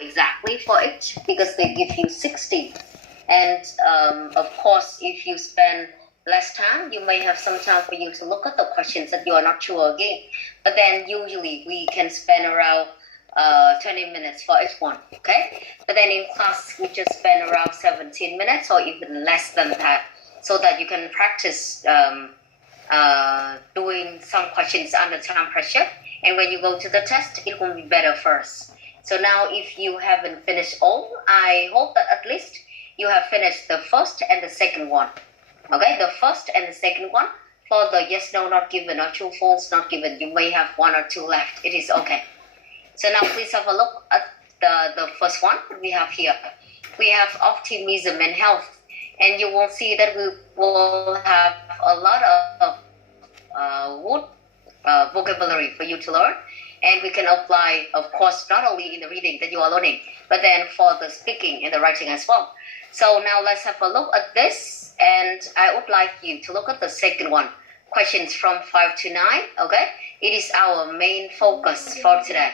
exactly for it because they give you 60. And of course, if you spend less time, you may have some time for you to look at the questions that you are not sure again. But then usually we can spend around 20 minutes for each one, okay? But then in class, we just spend around 17 minutes or even less than that so that you can practice doing some questions under time pressure. And when you go to the test, it will be better first. So now if you haven't finished all, I hope that at least you have finished the first and the second one. Okay, the first and the second one. For the yes, no, not given or true, false, not given, you may have one or two left. It is okay. So now please have a look at the first one we have here. We have optimism and health. And you will see that we will have a lot of vocabulary for you to learn. And we can apply, of course, not only in the reading that you are learning, but then for the speaking and the writing as well. So now let's have a look at this. And I would like you to look at the second one. Questions from 5 to 9, okay? It is our main focus for today.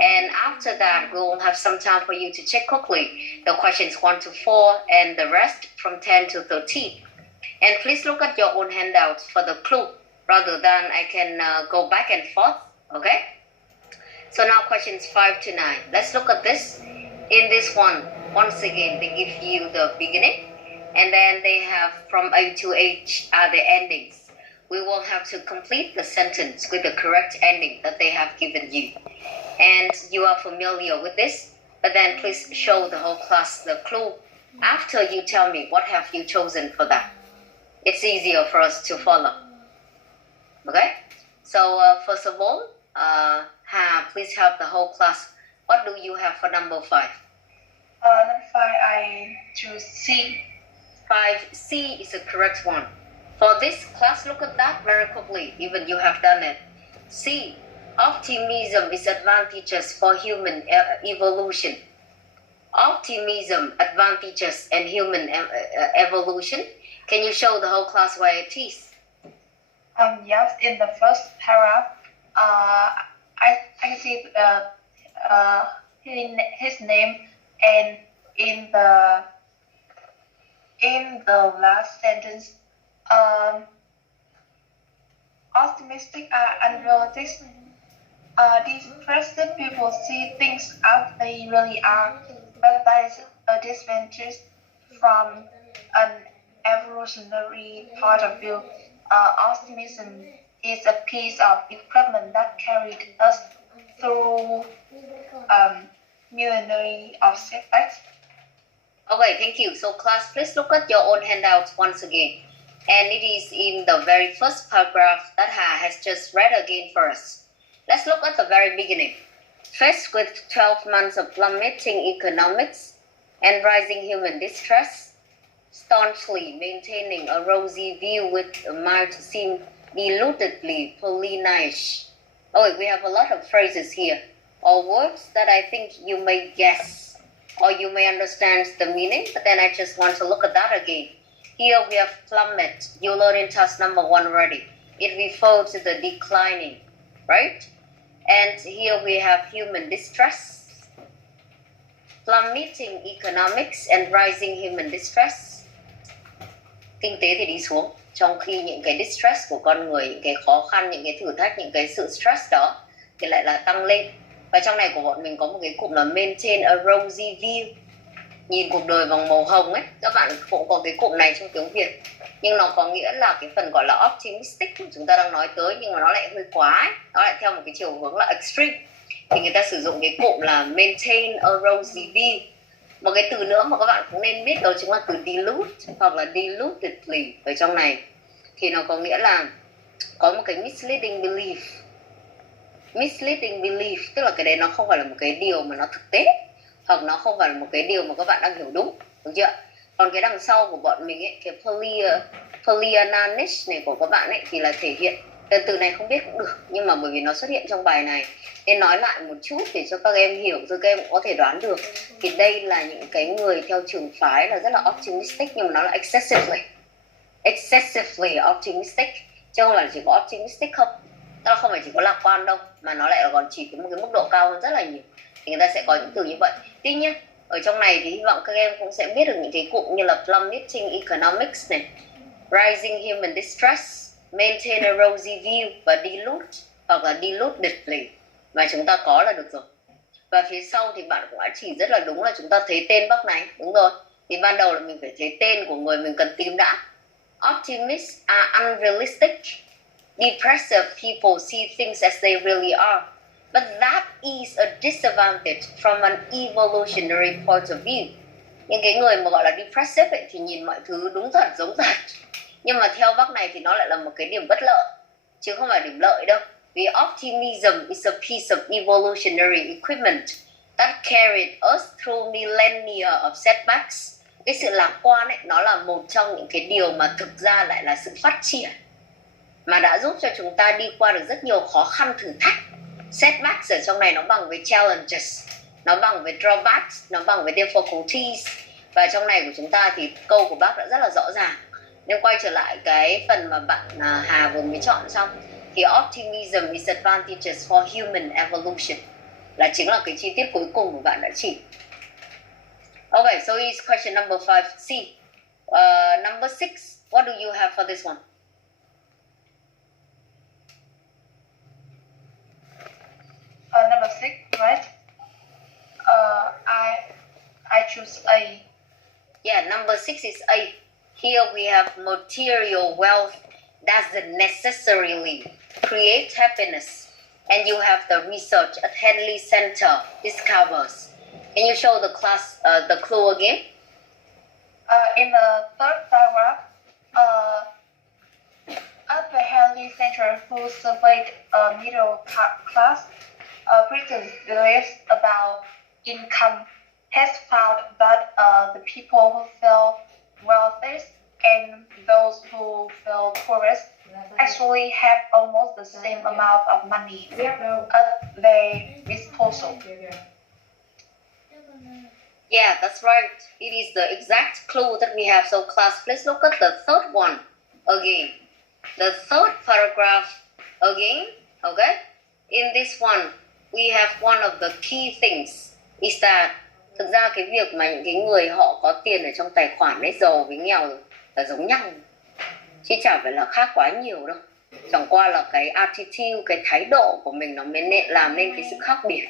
And after that, we will have some time for you to check quickly the questions 1 to 4 and the rest from 10 to 13. And please look at your own handouts for the clue rather than I can go back and forth, okay? So now questions 5 to 9. Let's look at this. In this one, once again, they give you the beginning and then they have from A to H are the endings. We will have to complete the sentence with the correct ending that they have given you. And you are familiar with this, but then please show the whole class the clue after you tell me what have you chosen for that. It's easier for us to follow. Okay? So first of all, please have the whole class. What do you have for number 5? Number 5, I choose C. 5C is the correct one. For this class, look at that very quickly, even you have done it. C, optimism is advantageous for human evolution. Optimism, advantages, and human evolution. Can you show the whole class why it is? Yes, in the first paragraph, I can see his name, and in the last sentence, optimistic and unrealistic. Depressed people see things as they really are, but that is a disadvantage from an evolutionary point of view. Optimism is a piece of equipment that carried us through millennia of setbacks. Okay, thank you. So class, please look at your own handouts once again. And it is in the very first paragraph that has just read again for us. Let's look at the very beginning. Faced with 12 months of plummeting economics and rising human distress, staunchly maintaining a rosy view with might seem deludedly Pauline-ish. Oh, we have a lot of phrases here, or words that I think you may guess, or you may understand the meaning, but then I just want to look at that again. Here we have plummet. You learned in task number 1 already. It refers to the declining, right? And here we have human distress. Plummeting economics and rising human distress. Kinh tế thì đi xuống, trong khi những cái distress của con người, những cái khó khăn, những cái thử thách, những cái sự stress đó thì lại là tăng lên. Và trong này của bọn mình có một cái cụm là maintain a rosy view. Nhìn cuộc đời bằng màu hồng ấy, các bạn cũng có cái cụm này trong tiếng Việt. Nhưng nó có nghĩa là cái phần gọi là optimistic của chúng ta đang nói tới, nhưng mà nó lại hơi quá ấy. Nó lại theo một cái chiều hướng là extreme. Thì người ta sử dụng cái cụm là maintain a rosy view. Một cái từ nữa mà các bạn cũng nên biết đó chính là từ delude hoặc là deludedly ở trong này. Thì nó có nghĩa là có một cái misleading belief. Misleading belief tức là cái đấy nó không phải là một cái điều mà nó thực tế, hoặc nó không phải là một cái điều mà các bạn đang hiểu đúng chưa? Còn cái đằng sau của bọn mình ấy, cái Pollyannish này của các bạn ấy thì là thể hiện, cái từ này không biết cũng được, nhưng mà bởi vì nó xuất hiện trong bài này nên nói lại một chút để cho các em hiểu rồi các em cũng có thể đoán được. Thì đây là những cái người theo trường phái là rất là optimistic, nhưng mà nó là excessively optimistic, chứ không phải là chỉ có optimistic không. Tức là không phải chỉ có lạc quan đâu, mà nó lại là còn chỉ có một cái mức độ cao hơn rất là nhiều. thì người ta sẽ có những từ như vậy. Tuy nhiên ở trong này thì hy vọng các em cũng sẽ biết được những cái cụm như là plummeting economics này, rising human distress, maintain a rosy view và dilute hoặc là dilutedly mà chúng ta có là được rồi. Và phía sau thì bạn cũng đã chỉ rất là đúng là chúng ta thấy tên Bắc này, đúng rồi. Thì ban đầu là mình phải thấy tên của người mình cần tìm đã. Optimists are unrealistic. Depressive people see things as they really are. But that is a disadvantage from an evolutionary point of view. Những cái người mà gọi là depressive ấy, thì nhìn mọi thứ đúng thật, giống thật. Nhưng mà theo Bắc này thì nó lại là một cái điểm bất lợi, chứ không phải điểm lợi đâu. Vì optimism is a piece of evolutionary equipment that carried us through millennia of setbacks. Cái sự lạc quan ấy, nó là một trong những cái điều mà thực ra lại là sự phát triển mà đã giúp cho chúng ta đi qua được rất nhiều khó khăn thử thách. Setbacks ở trong này nó bằng với challenges, nó bằng với drawbacks, nó bằng với difficulties. Và trong này của chúng ta thì câu của bác đã rất là rõ ràng. Nên quay trở lại cái phần mà bạn Hà vừa mới chọn xong thì optimism is advantages for human evolution là chính là cái chi tiết cuối cùng của bạn đã chỉ. Okay, so is question number 5. C. Number 6. What do you have for this one? Number 6, right? I choose A. Yeah, number 6 is A. Here we have material wealth doesn't necessarily create happiness. And you have the research at Henley Center discovers. Can you show the class the clue again? In the third paragraph, at the Henley Center, who surveyed a middle class Britain's beliefs about income, has found that the people who feel wealthiest and those who feel poorest actually have almost the same amount of money at their disposal. Yeah, that's right. It is the exact clue that we have. So class, please look at the third one again. The third paragraph again, okay? In this one, we have one of the key things is that thực ra cái việc mà những cái người họ có tiền ở trong tài khoản ấy, giàu với nghèo là giống nhau, chứ chẳng phải là khác quá nhiều đâu. Chẳng qua là cái attitude, cái thái độ của mình nó mới làm nên cái sự khác biệt.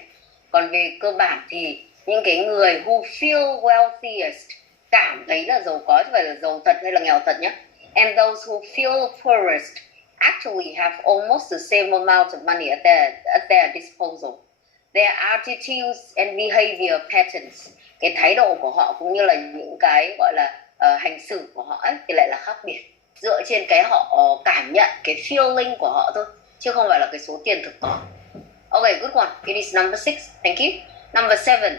Còn về cơ bản thì những cái người who feel wealthiest cảm thấy là giàu có, chứ phải là giàu thật hay là nghèo thật nhé. And those who feel poorest actually have almost the same amount of money at their disposal. Their attitudes and behavior patterns, cái thái độ của họ cũng như là những cái gọi là hành xử của họ ấy, thì lại là khác biệt, dựa trên cái họ cảm nhận, cái feeling của họ thôi, chứ không phải là cái số tiền thực có. Okay, good one. It is number 6. Thank you. Number 7.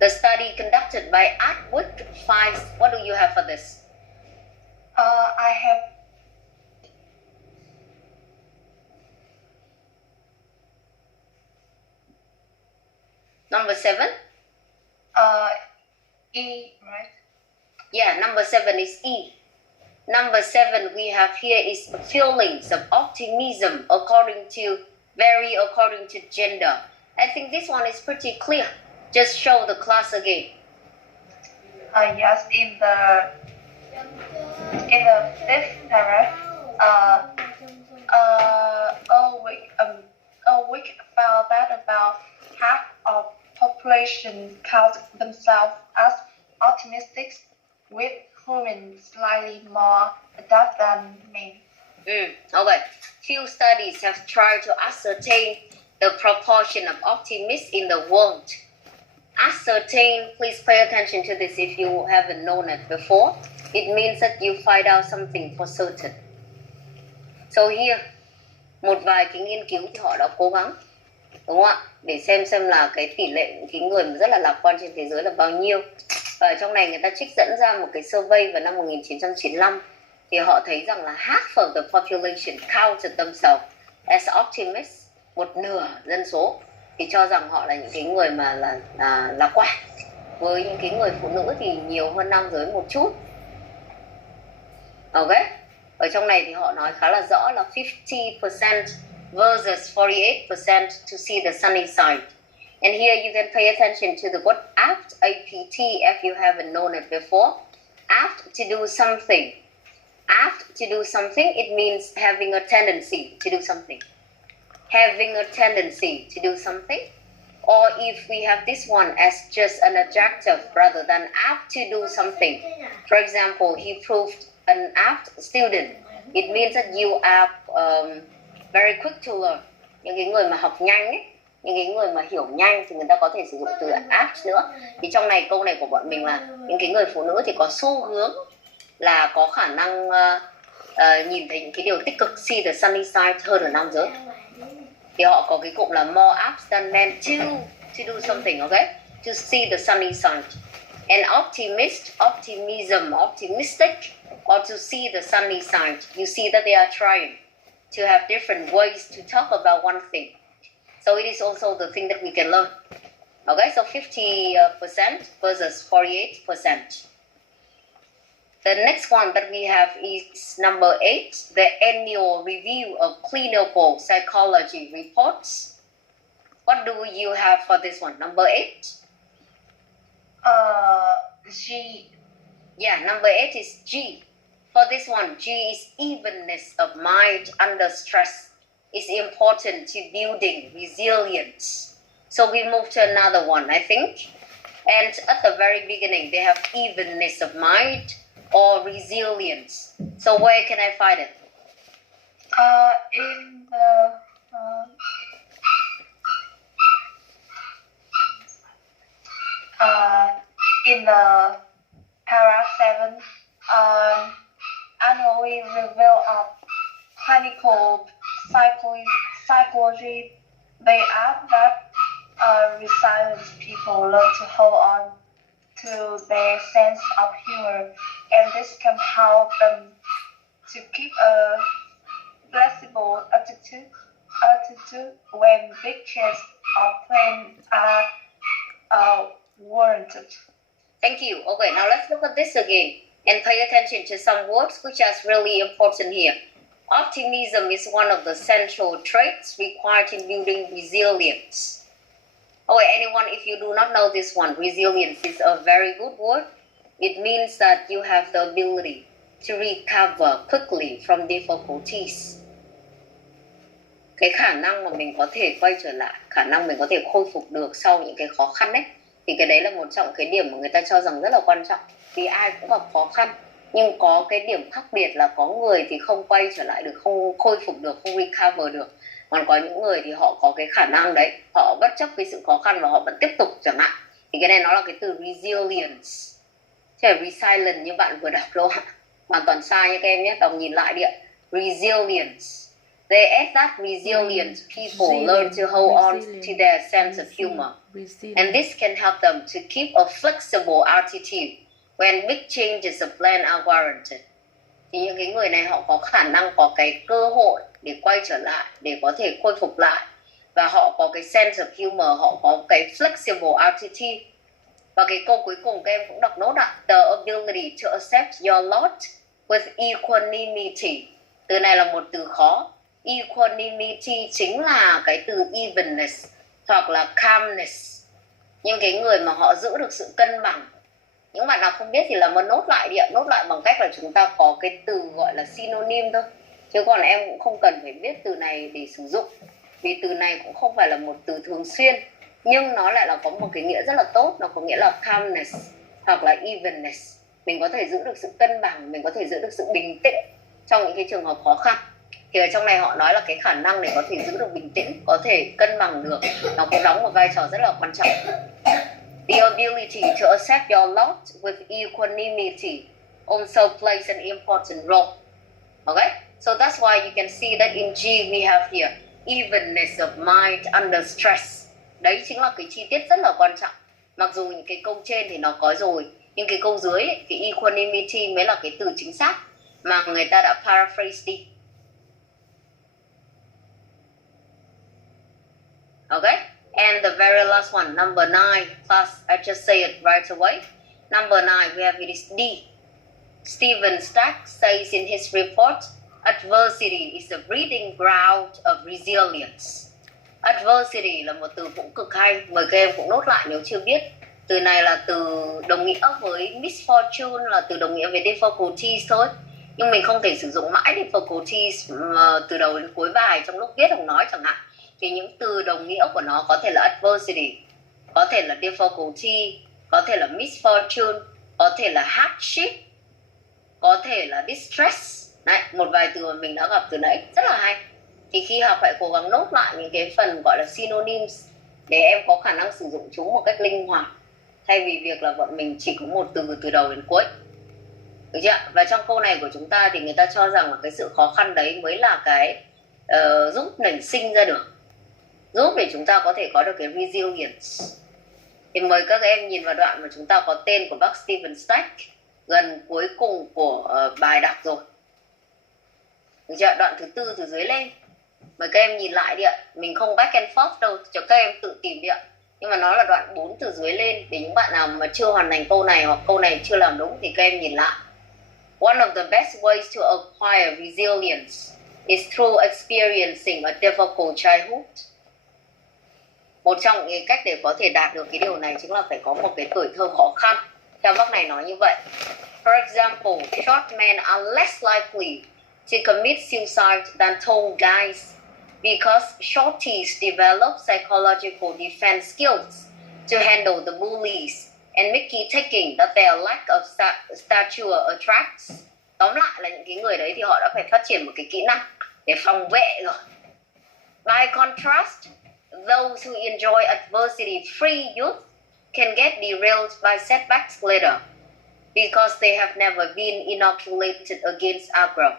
The study conducted by Atwood finds. What do you have for this? I have Number 7? E, right? Yeah, number 7 is E. Number 7 we have here is feelings of optimism according to gender. I think this one is pretty clear. Just show the class again. Yes, in the fifth paragraph, a week found that about half of population count themselves as optimistic, with women slightly more adept than men. Okay. Few studies have tried to ascertain the proportion of optimists in the world. Ascertain, please pay attention to this if you haven't known it before. It means that you find out something for certain. So here, một vài cái nghiên cứu thì họ đã cố gắng, đúng không ạ? Để xem là cái tỷ lệ những cái người mà rất là lạc quan trên thế giới là bao nhiêu. Và ở trong này người ta trích dẫn ra một cái survey vào năm 1995 thì họ thấy rằng là half of the population counted themselves as optimists, một nửa dân số thì cho rằng họ là những cái người mà là lạc quan. Với những cái người phụ nữ thì nhiều hơn nam giới một chút. Ok. Ở trong này thì họ nói khá là rõ là 50% versus 48% to see the sunny side. And here you can pay attention to the word apt, A-P-T, if you haven't known it before. Apt to do something. Apt to do something, it means having a tendency to do something. Having a tendency to do something. Or if we have this one as just an adjective rather than apt to do something. For example, he proved an apt student. It means that you are very quick to learn. Những cái người mà học nhanh ấy, những cái người mà hiểu nhanh thì người ta có thể sử dụng từ apt nữa. Thì trong này câu này của bọn mình là những cái người phụ nữ thì có xu hướng là có khả năng nhìn thấy những cái điều tích cực, see the sunny side, hơn là nam giới. Thì họ có cái cụm là more apt than men to do something, okay? To see the sunny side. And optimist, optimism, optimistic, or to see the sunny side. You see that they are trying to have different ways to talk about one thing. So it is also the thing that we can learn. Okay, so 50% versus 48%. The next one that we have is number 8, the annual review of clinical psychology reports. What do you have for this one? Number 8? G. Yeah, number 8 is G. For this one, G is evenness of mind under stress. It's important to building resilience. So we move to another one, I think. And at the very beginning, they have evenness of mind or resilience. So where can I find it? In the paragraph 7, annual review of clinical psychology, they add that resilient people learn to hold on to their sense of humor, and this can help them to keep a flexible attitude when big changes or plans are warranted. Thank you. Okay, now let's look at this again and pay attention to some words which are really important here. Optimism is one of the central traits required in building resilience. Okay, anyone, if you do not know this one, resilience is a very good word. It means that you have the ability to recover quickly from difficulties. Cái khả năng mà mình có thể quay trở lại, khả năng mình có thể khôi phục được sau những cái khó khăn ấy, thì cái đấy là một trong cái điểm mà người ta cho rằng rất là quan trọng. Vì ai cũng gặp khó khăn, nhưng có cái điểm khác biệt là có người thì không quay trở lại được, không khôi phục được, không recover được. Còn có những người thì họ có cái khả năng đấy, họ bất chấp cái sự khó khăn và họ vẫn tiếp tục chẳng hạn. Thì cái này nó là cái từ resilience. Chứ là resilient như bạn vừa đọc đâu ạ. Hoàn toàn sai nha các em nhé, đọc nhìn lại đi ạ. Resilience. They add that resilient people learn to hold on to their sense of humor. And this can help them to keep a flexible attitude when big changes of plan are warranted. Thì những cái người này họ có khả năng, có cái cơ hội để quay trở lại, để có thể khôi phục lại. Và họ có cái sense of humor, họ có cái flexible attitude. Và cái câu cuối cùng các em cũng đọc nốt ạ. The ability to accept your lot with equanimity. Từ này là một từ khó. Equanimity chính là cái từ evenness hoặc là calmness. Những cái người mà họ giữ được sự cân bằng. Những bạn nào không biết thì làm ơn nốt lại đi ạ. Nốt lại bằng cách là chúng ta có cái từ gọi là synonym thôi. Chứ còn em cũng không cần phải biết từ này để sử dụng. Vì từ này cũng không phải là một từ thường xuyên. Nhưng nó lại là có một cái nghĩa rất là tốt. Nó có nghĩa là calmness hoặc là evenness. Mình có thể giữ được sự cân bằng, mình có thể giữ được sự bình tĩnh trong những cái trường hợp khó khăn. Thì ở trong này họ nói là cái khả năng để có thể giữ được bình tĩnh, có thể cân bằng được, nó cũng đóng một vai trò rất là quan trọng. The ability to accept your lot with equanimity also plays an important role. Okay? So that's why you can see that in G we have here evenness of mind under stress. Đấy chính là cái chi tiết rất là quan trọng. Mặc dù những cái câu trên thì nó có rồi, nhưng cái câu dưới ấy, cái equanimity mới là cái từ chính xác mà người ta đã paraphrase đi. Okay? And the very last one, number 9, class, I just say it right away. Number 9, we have it is D. Stephen Stack says in his report, adversity is the breeding ground of resilience. Adversity là một từ cũng cực hay, mời các em cũng nốt lại nếu chưa biết. Từ này là từ đồng nghĩa với misfortune, là từ đồng nghĩa với difficulties thôi. Nhưng mình không thể sử dụng mãi difficulties từ đầu đến cuối bài trong lúc viết hoặc nói chẳng hạn. Thì những từ đồng nghĩa của nó có thể là adversity, có thể là difficulty, có thể là misfortune, có thể là hardship, có thể là distress. Đấy, một vài từ mà mình đã gặp từ nãy rất là hay. Thì khi học hãy cố gắng nốt lại những cái phần gọi là synonyms để em có khả năng sử dụng chúng một cách linh hoạt, thay vì việc là bọn mình chỉ có một từ từ đầu đến cuối. Được chưa? Và trong câu này của chúng ta thì người ta cho rằng là cái sự khó khăn đấy mới là cái giúp nảy sinh ra được, giúp để chúng ta có thể có được cái resilience. Thì mời các em nhìn vào đoạn mà chúng ta có tên của bác Stephen Stack gần cuối cùng của bài đọc rồi. Được chưa? Đoạn thứ 4 từ dưới lên. Mời các em nhìn lại đi ạ. Mình không back and forth đâu, cho các em tự tìm đi ạ. Nhưng mà nó là đoạn 4 từ dưới lên. Để những bạn nào mà chưa hoàn thành câu này hoặc câu này chưa làm đúng thì các em nhìn lại. One of the best ways to acquire resilience is through experiencing a difficult childhood. Một trong những cách để có thể đạt được cái điều này chính là phải có một cái tuổi thơ khó khăn. Theo bác này nói như vậy. For example, short men are less likely to commit suicide than tall guys because shorties develop psychological defense skills to handle the bullies and Mickey taking that their lack of stature attracts. Tóm lại là những cái người đấy thì họ đã phải phát triển một cái kỹ năng để phòng vệ rồi. By contrast, those who enjoy adversity-free youth can get derailed by setbacks later because they have never been inoculated against aggro.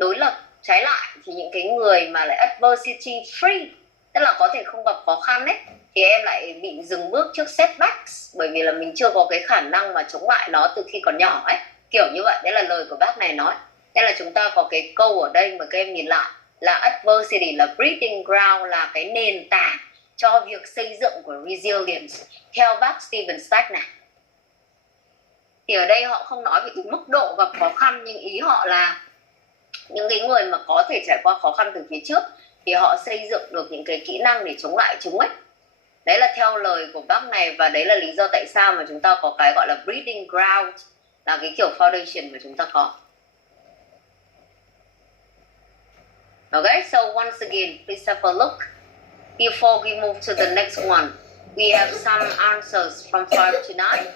Đối lập, trái lại thì những cái người mà lại adversity free, tức là có thể không gặp khó khăn ấy, thì em lại bị dừng bước trước setbacks bởi vì là mình chưa có cái khả năng mà chống lại nó từ khi còn nhỏ ấy, kiểu như vậy. Đấy là lời của bác này nói. Nên là chúng ta có cái câu ở đây mà các em nhìn lại là adversity là breeding ground, là cái nền tảng cho việc xây dựng của resilience theo bác Stephen Stack này. Thì ở đây họ không nói về cái mức độ gặp khó khăn, nhưng ý họ là những cái người mà có thể trải qua khó khăn từ phía trước thì họ xây dựng được những cái kỹ năng để chống lại chúng ấy. Đấy là theo lời của bác này, và đấy là lý do tại sao mà chúng ta có cái gọi là breeding ground, là cái kiểu foundation mà chúng ta có. Okay, so once again, please have a look. Before we move to the next one, we have some answers from 5 to 9.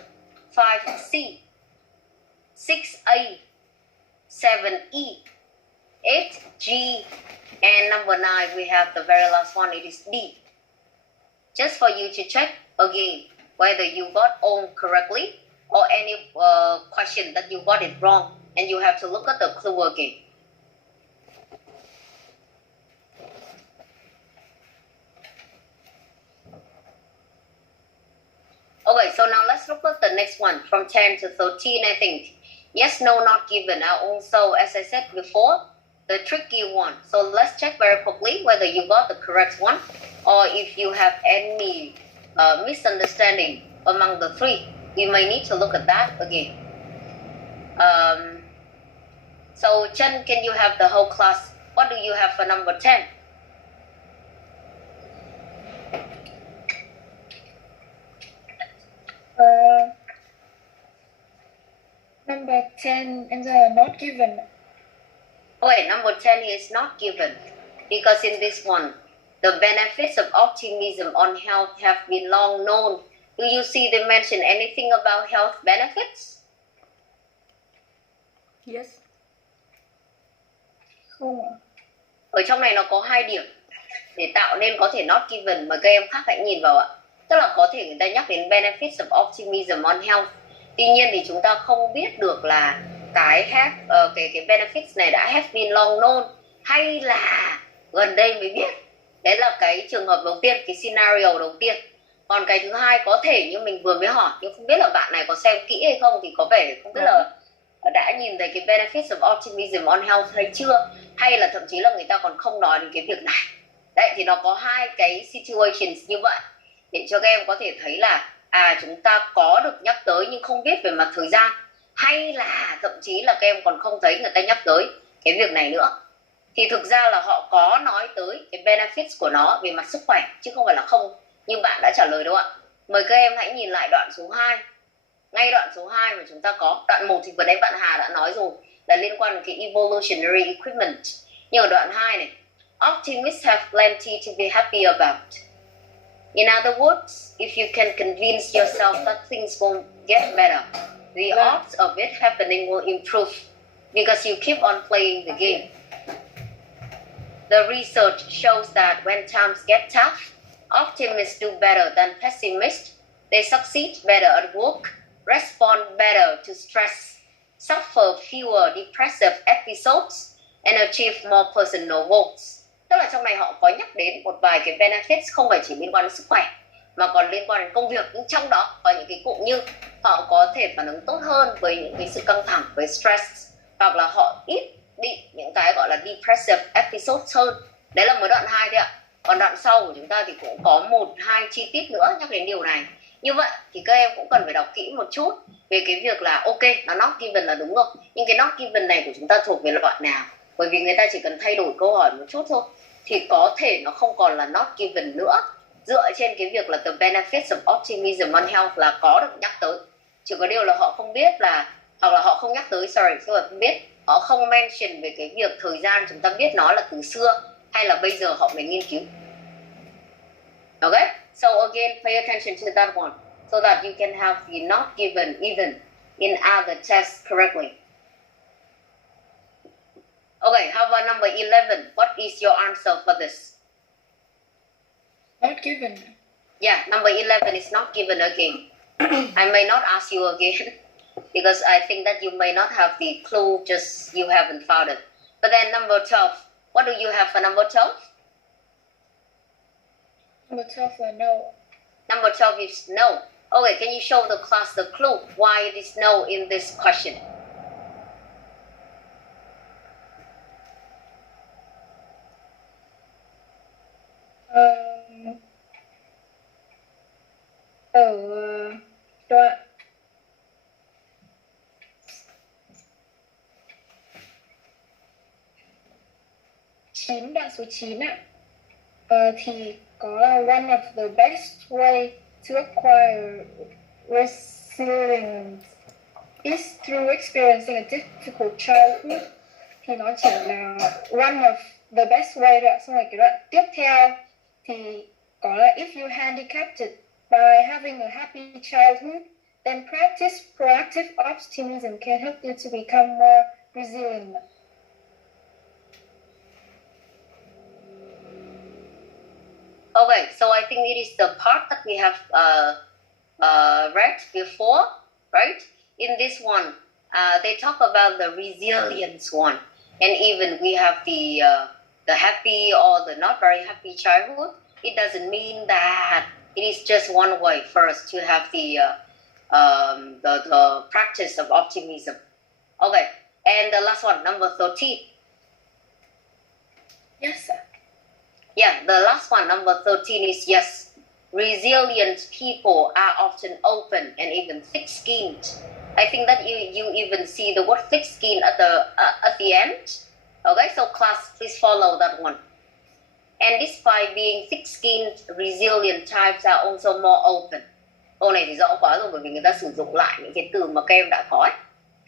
5C, 6A, 7E, 8G, and number 9 we have the very last one, it is D. Just for you to check again whether you got all correctly or any question that you got it wrong, and you have to look at the clue again. Okay, so now let's look at the next one from 10 to 13, I think. Yes, no, not given are also, as I said before, the tricky one. So let's check very quickly whether you got the correct one or if you have any misunderstanding among the three. We may need to look at that again. So Chen, can you have the whole class? What do you have for number 10? Number 10 answer not given. Okay, number 10 is not given because in this one, the benefits of optimism on health have been long known. Do you see they mention anything about health benefits? Yes. Không ạ. Ở trong này nó có 2 điểm để tạo nên có thể not given mà các em khác hãy nhìn vào ạ. Tức là có thể người ta nhắc đến benefits of optimism on health. Tuy nhiên thì chúng ta không biết được là cái benefits này đã have been long known hay là gần đây mới biết. Đấy là cái trường hợp đầu tiên, cái scenario đầu tiên. Còn cái thứ hai có thể như mình vừa mới hỏi, nhưng không biết là bạn này có xem kỹ hay không, thì có vẻ không biết là đã nhìn thấy cái benefits of optimism on health hay chưa, hay là thậm chí là người ta còn không nói đến cái việc này. Đấy, thì nó có 2 cái situations như vậy để cho các em có thể thấy là chúng ta có được nhắc tới nhưng không biết về mặt thời gian, hay là thậm chí là các em còn không thấy người ta nhắc tới cái việc này nữa. thì thực ra là họ có nói tới cái benefits của nó về mặt sức khỏe, chứ không phải là không như bạn đã trả lời đâu ạ. Mời các em hãy nhìn lại đoạn số 2. Ngay đoạn số 2 mà chúng ta có. Đoạn 1 thì vừa nãy bạn Hà đã nói rồi, là liên quan đến cái evolutionary equipment. Nhưng ở đoạn 2 này, optimists have plenty to be happy about. In other words, if you can convince yourself that things will get better, the odds of it happening will improve because you keep on playing the game. The research shows that when times get tough, optimists do better than pessimists. They succeed better at work, respond better to stress, suffer fewer depressive episodes, and achieve more personal goals. Tức là trong này họ có nhắc đến một vài cái benefits không phải chỉ liên quan đến sức khỏe mà còn liên quan đến công việc, nhưng trong đó có những cái cụm như họ có thể phản ứng tốt hơn với những cái sự căng thẳng, với stress, hoặc là họ ít bị những cái gọi là depressive episodes hơn. Đấy là mới đoạn 2 thôi ạ. Còn đoạn sau của chúng ta thì cũng có 1-2 chi tiết nữa nhắc đến điều này. Như vậy thì các em cũng cần phải đọc kỹ một chút về cái việc là ok, nó not given là đúng rồi, nhưng cái not given này của chúng ta thuộc về loại nào. Bởi vì người ta chỉ cần thay đổi câu hỏi một chút thôi thì có thể nó không còn là not given nữa, dựa trên cái việc là the benefits of optimism on health là có được nhắc tới. Chỉ có điều là họ không biết là, hoặc là họ không nhắc tới, không biết, họ không mention về cái việc thời gian chúng ta biết nó là từ xưa hay là bây giờ họ mới nghiên cứu. Okay, so again, pay attention to that one so that you can have the not given even in other tests correctly. Okay, how about number 11? What is your answer for this? Not given. Yeah, number 11 is not given again. I may not ask you again because I think that you may not have the clue, just you haven't found it. But then number 12, what do you have for number 12? Number 12 là no. Number 12 is no. Okay, can you show the class the clue why it is no in this question? Ở đoạn đoạn số 9 ạ, thì có là one of the best way to acquire resilience is through experiencing a difficult childhood. Thì nó chỉ là one of the best way rồi. Xong rồi cái đoạn tiếp theo thì có là if you handicapped it by having a happy childhood, then practice proactive optimism can help you to become more resilient. Okay, so I think it is the part that we have read before, right? In this one, they talk about the resilience one, and even we have the happy or the not very happy childhood. It doesn't mean that it is just one way for us to have the practice of optimism. Okay, and the last one, number 13. Yes, sir. Yeah, the last one, number 13 is yes. Resilient people are often open and even thick-skinned. I think that you even see the word thick-skinned at the end. Okay, so class, please follow that one. And despite being thick-skinned, resilient types are also more open. Câu này thì rõ quá rồi, bởi vì người ta sử dụng lại những cái từ mà các em đã có ấy.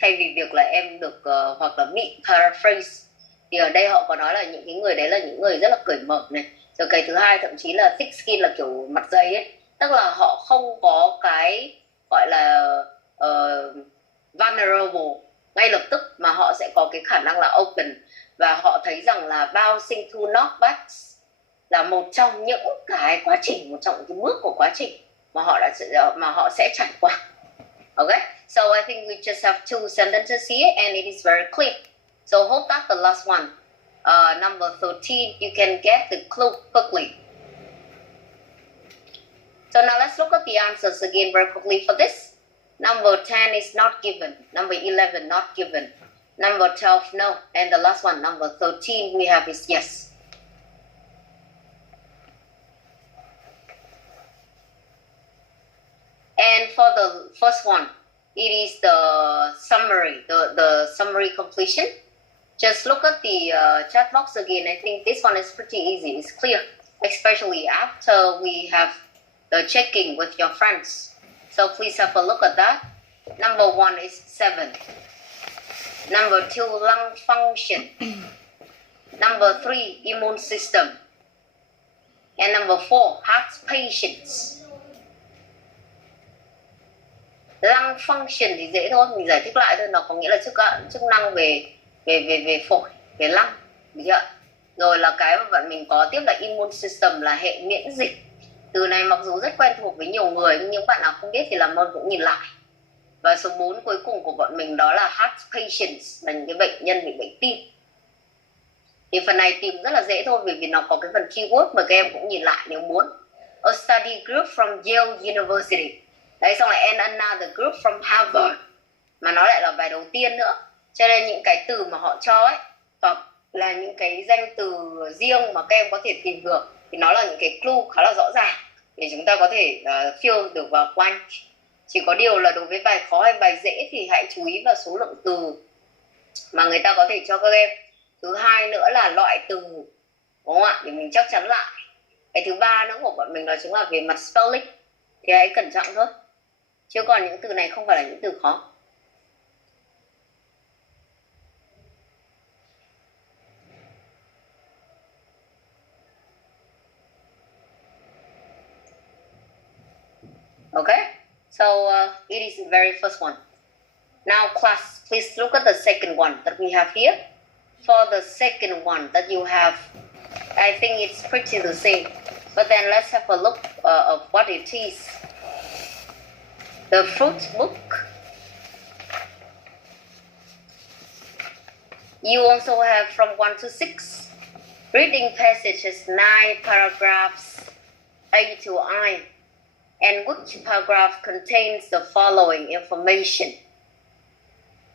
Thay vì việc là em được hoặc là bị paraphrase, thì ở đây họ có nói là những cái người đấy là những người rất là cởi mở này. Rồi cái thứ hai thậm chí là thick skin là kiểu mặt dày ấy, tức là họ không có cái gọi là vulnerable ngay lập tức, mà họ sẽ có cái khả năng là open, và họ thấy rằng là bouncing through knockbacks là một trong những cái quá trình, một trong những cái bước của quá trình mà họ sẽ trải qua. Okay, so I think we just have two sentences here and it is very clear. So hope that the last one, number 13, you can get the clue quickly. So now let's look at the answers again very quickly for this. Number 10 is not given. Number 11, not given. Number 12, no. And the last one, number 13, we have is yes. And for the first one, it is the summary, the summary completion. Just look at the chat box again. I think this one is pretty easy. It's clear, especially after we have the checking with your friends. So please have a look at that. Number 1 is 7. Number 2, lung function. Number 3, immune system. And number 4, heart patients. Lung function thì dễ thôi, mình giải thích lại thôi, nó có nghĩa là chức năng về phổi, về lung, được chưa? Rồi là cái mà bạn mình có tiếp là immune system là hệ miễn dịch. Từ này mặc dù rất quen thuộc với nhiều người nhưng những bạn nào không biết thì làm ơn cũng nhìn lại. Và số 4 cuối cùng của bọn mình đó là heart patients, là những cái bệnh nhân bị bệnh tim. Thì phần này tìm rất là dễ thôi vì nó có cái phần keyword mà các em cũng nhìn lại nếu muốn. A study group from Yale University. Đấy, xong lại and another group from Harvard. Mà nó lại là bài đầu tiên nữa. Cho nên những cái từ mà họ cho ấy, hoặc là những cái danh từ riêng mà các em có thể tìm được thì nó là những cái clue khá là rõ ràng để chúng ta có thể fill được vào blank. Chỉ có điều là đối với bài khó hay bài dễ thì hãy chú ý vào số lượng từ mà người ta có thể cho các em. Thứ hai nữa là loại từ, đúng không ạ, để mình chắc chắn lại. Cái thứ ba nữa của bọn mình đó chính là về mặt spelling, thì hãy cẩn trọng thôi, chứ còn những từ này không phải là những từ khó. Okay, so it is the very first one. Now class, please look at the second one that we have here. For the second one that you have, I think it's pretty the same. But then let's have a look of what it is. The fruit book. You also have from 1 to 6. Reading passages 9 paragraphs A to I. And which paragraph contains the following information?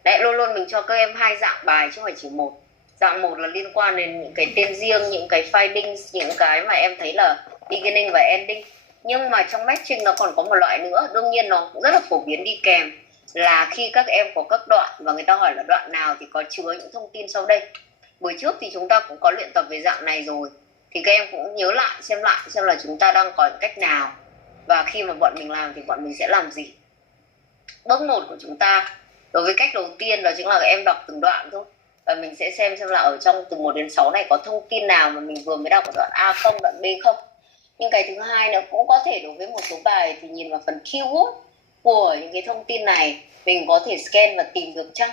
Đấy, luôn luôn mình cho các em 2 dạng bài chứ không phải chỉ một. Dạng 1 là liên quan đến những cái tên riêng, những cái findings, những cái mà em thấy là beginning và ending. Nhưng mà trong matching nó còn có một loại nữa, đương nhiên nó cũng rất là phổ biến đi kèm, là khi các em có các đoạn và người ta hỏi là đoạn nào thì có chứa những thông tin sau đây. Buổi trước thì chúng ta cũng có luyện tập về dạng này rồi, thì các em cũng nhớ lại xem là chúng ta đang có những cách nào và khi mà bọn mình làm thì bọn mình sẽ làm gì. Bước 1 của chúng ta đối với cách đầu tiên đó chính là các em đọc từng đoạn thôi, và mình sẽ xem là ở trong từ 1 đến 6 này có thông tin nào mà mình vừa mới đọc ở đoạn A không, đoạn B không. Nhưng cái thứ hai nữa cũng có thể đối với một số bài thì nhìn vào phần keyword của những cái thông tin này mình có thể scan và tìm được chăng.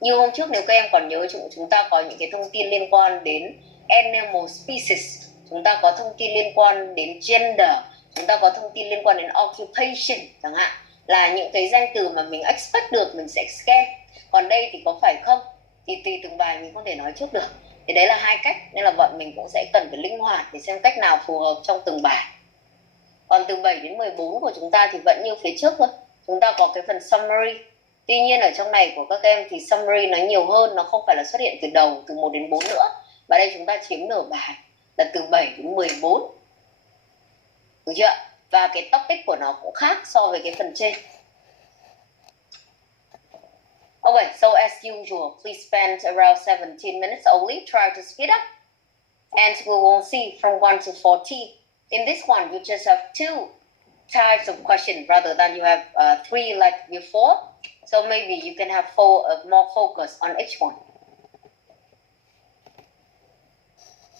Như hôm trước nếu các em còn nhớ, chúng ta có những cái thông tin liên quan đến animal species, chúng ta có thông tin liên quan đến gender, chúng ta có thông tin liên quan đến occupation chẳng hạn, là những cái danh từ mà mình expect được mình sẽ scan. Còn đây thì có phải không thì tùy từng bài mình không thể nói trước được. Thì đấy là 2 cách, nên là bọn mình cũng sẽ cần phải linh hoạt để xem cách nào phù hợp trong từng bài. Còn từ 7 đến 14 của chúng ta thì vẫn như phía trước thôi. Chúng ta có cái phần summary. Tuy nhiên ở trong này của các em thì summary nó nhiều hơn, nó không phải là xuất hiện từ đầu, từ 1 đến 4 nữa. Và đây chúng ta chiếm nửa bài là từ 7 đến 14. Được chưa? Và cái topic của nó cũng khác so với cái phần trên. Okay, so as usual, please spend around 17 minutes only. Try to speed up. And we will see from 1 to 14. In this one, you just have 2 types of questions rather than you have 3 like before. So maybe you can have more focus on each one.